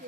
เน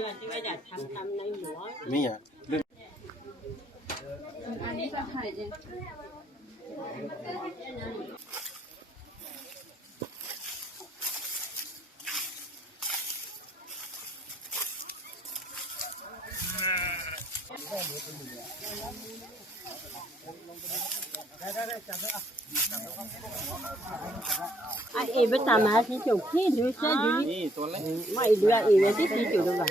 ี่ยที่ว่าอยากทำตำในหัวนี่อ่ะอันนี้ก็ถ่ายเองเอไปตามมาที่จุกที่ดูเส้นอยู่นี่ตัวเล็กไม่เรือเอไปที่จุกตรงไหน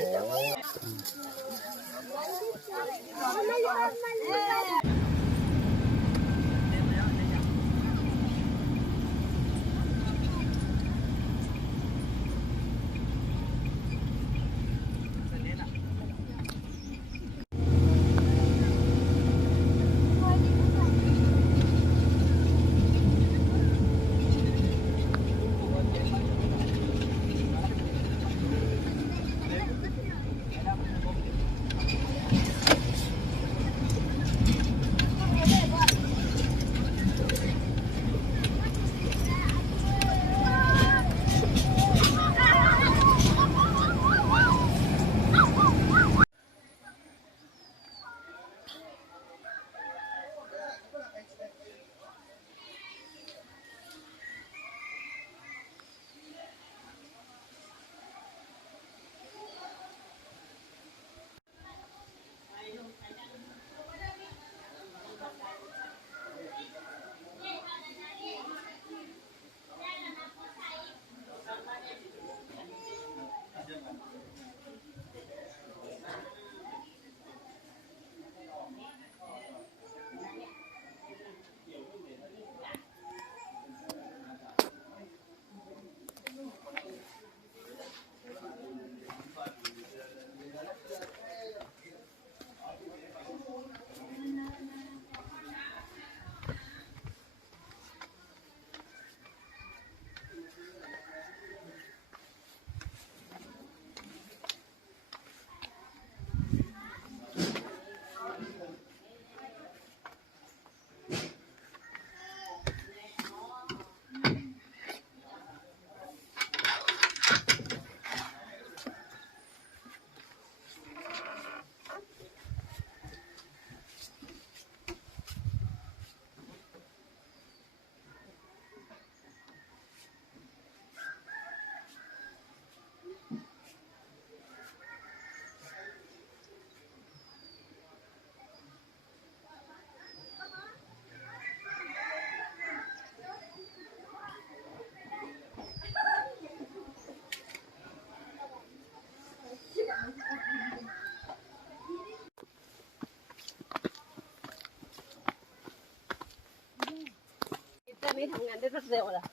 ไม่ทำงานได้รวดเร็วล่ะ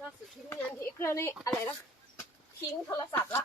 ล่าสุดทิ้งงานที่เครื่องนี่อะไรนะทิ้งโทรศัพท์ละ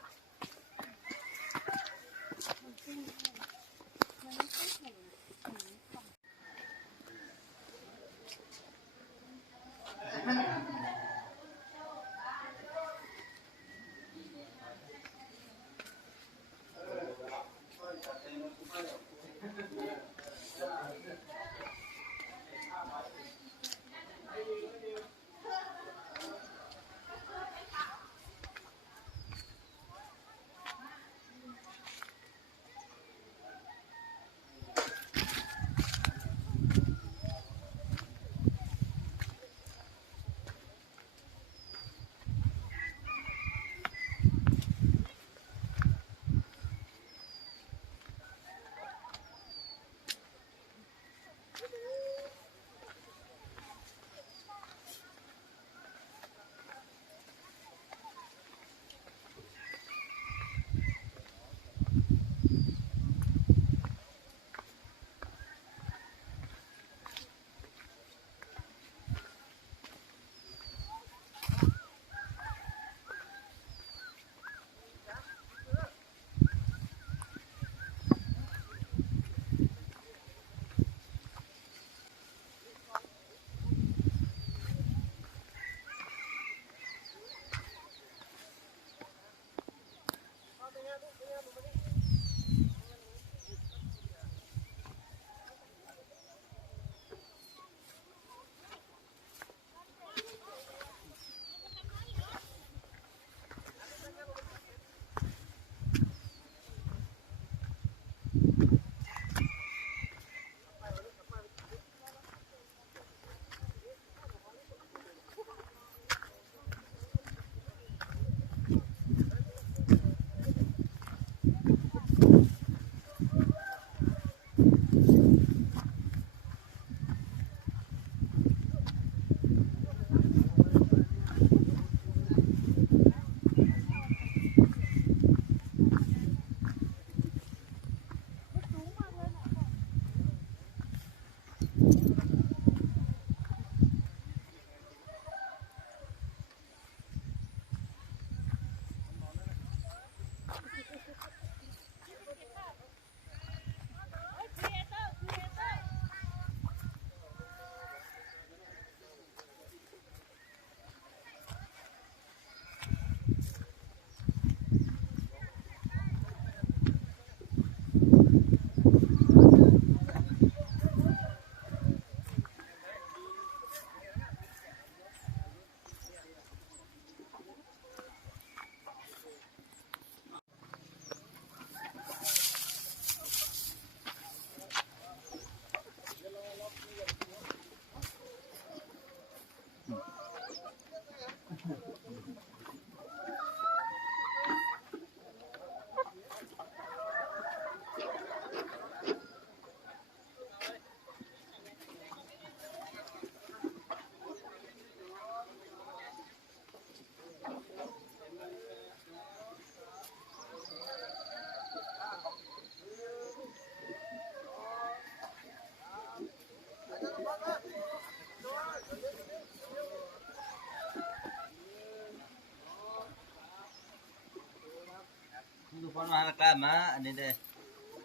ป้ามาอันนี้เด้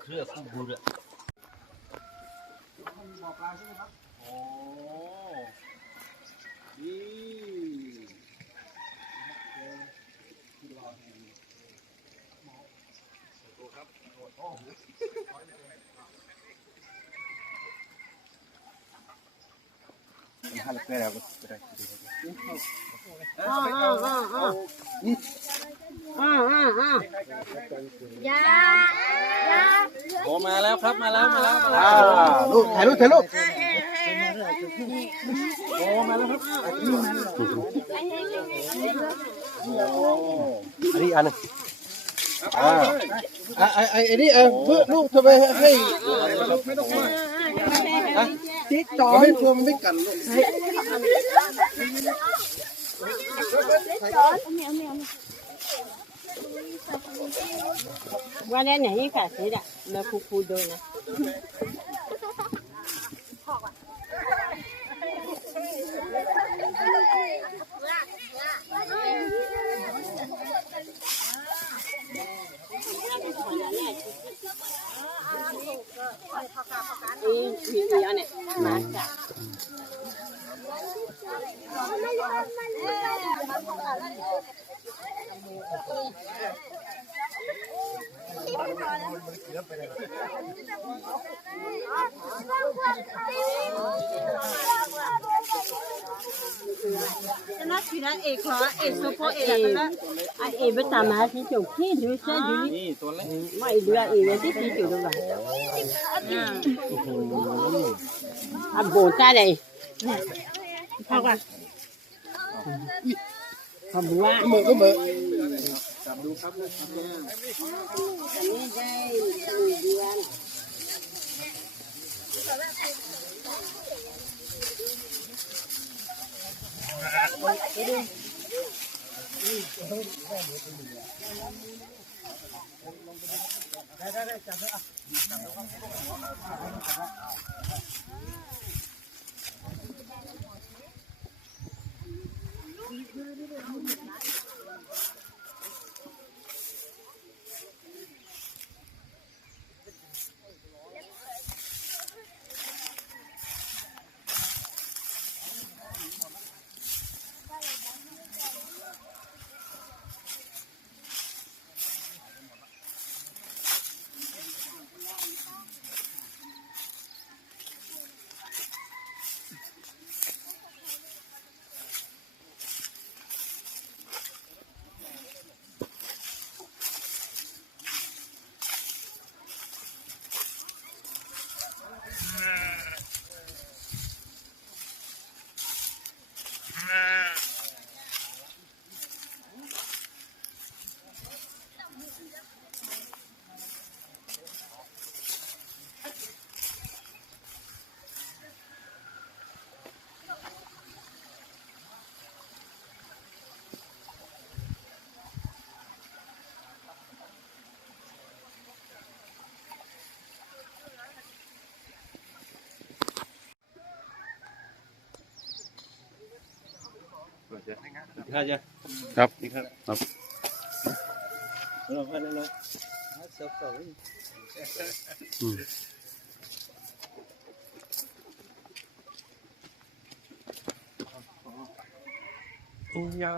เครือคู่บุญบ่อปลาใช่ไหมครับโอ้ดีฮัลโหลครับโอ้มาแล้วครับมาแล้วลูกถ่ายรูปโอ้มาแล้วครับอันนี้อันนึงไอ้นี่เพื่อลูกทำไมให้ไม่ต้องมาที่จอไม่กลัวมันไม่กัดลูกว่าได้ไหนนี่ค่ะสิละมาคูโดยนะมีอันเนี่ยมาจาก那去年一块，一收破一了，一不打麻是就起就生就你，买一个一个是几就了吧？啊，不在嘞，好吧？好不啊？ก็เหมือนครับครับยา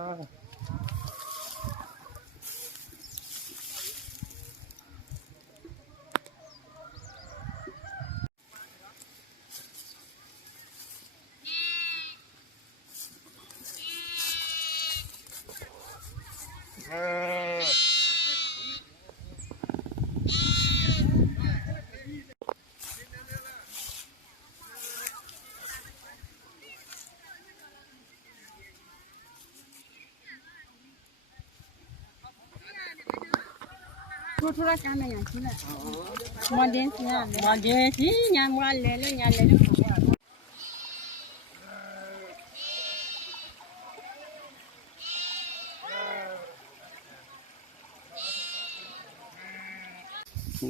ธุรการอะไรอย่างนี้แหละมาเดินสิยามวันเลยเลยยามเลย อ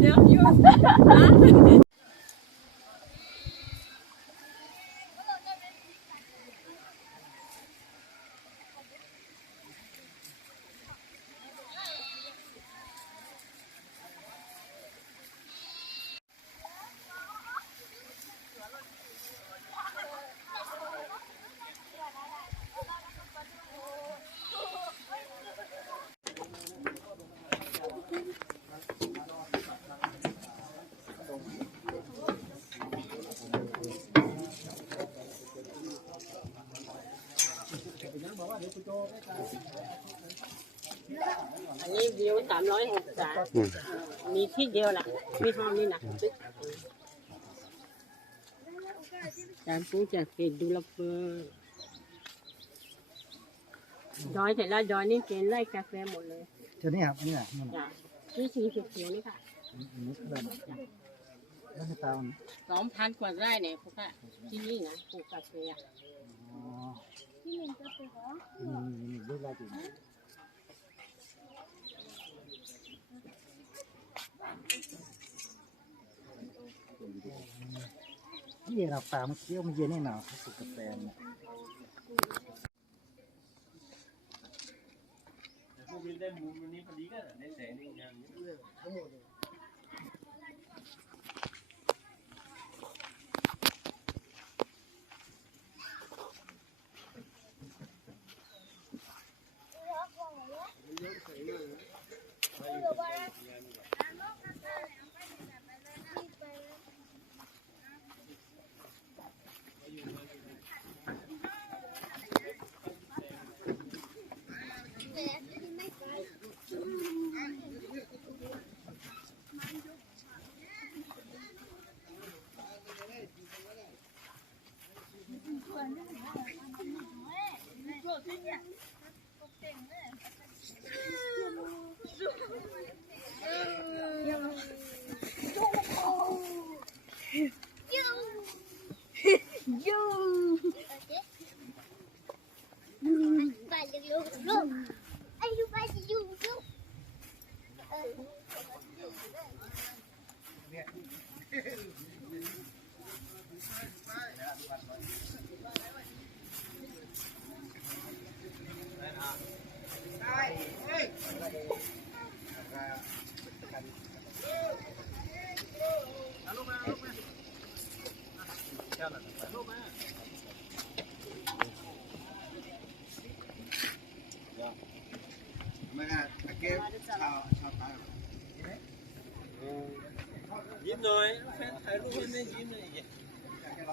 เดี๋ยวอยู่ อันนี้วิว360มีที่เดียวแหละมีห้องนี้นะการปลูกจากเกตดูละเฟอดอยเสร็จแล้วดอยนี่เป็นไร่กาแฟหมดเลย เจอนี่ครับนี่แหละนี่ จ้ะที่สีเขียวๆนี่ค่ะ นี่คือแบบแล้วตา 2,000 กว่าไร่เนี่ยพวกอะที่นี่นะปลูกกาแฟอ่ะ อ๋อนี่เยอะเลยจริงนี่เราตามเคี้ยวมันเย็นแน่นอนสุกกาแฟเนี่ยยิ้มหน่อยแฟนถ่ายรูปให้แม่ยิ้มหน่อย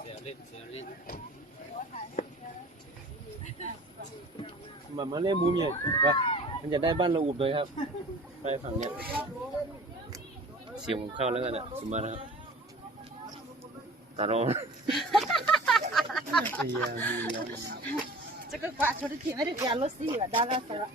เสียเล่นมาเล่นมุมใหญ่ป่ะมันจะได้บ้านเราอุบเลยครับไปฝั่งเนี้ยเสียงผมเข้าแล้วกันอ่ะสมานะครับตาโร这个挂出的前面的烟路死了，大概是了。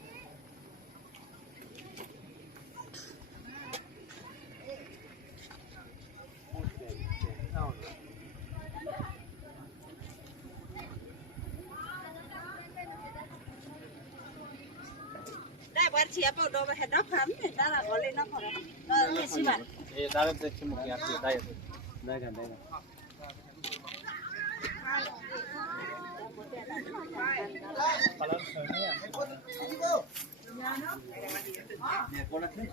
วันเชียร์เปิดโดนมาเห็นนักขันเห็นได้ละก็เล่นนักขันไม่ใช่ไหมได้แล้วจะชิมกี่อาทิตย์ได้กันเนี่ยคนละครึ่ง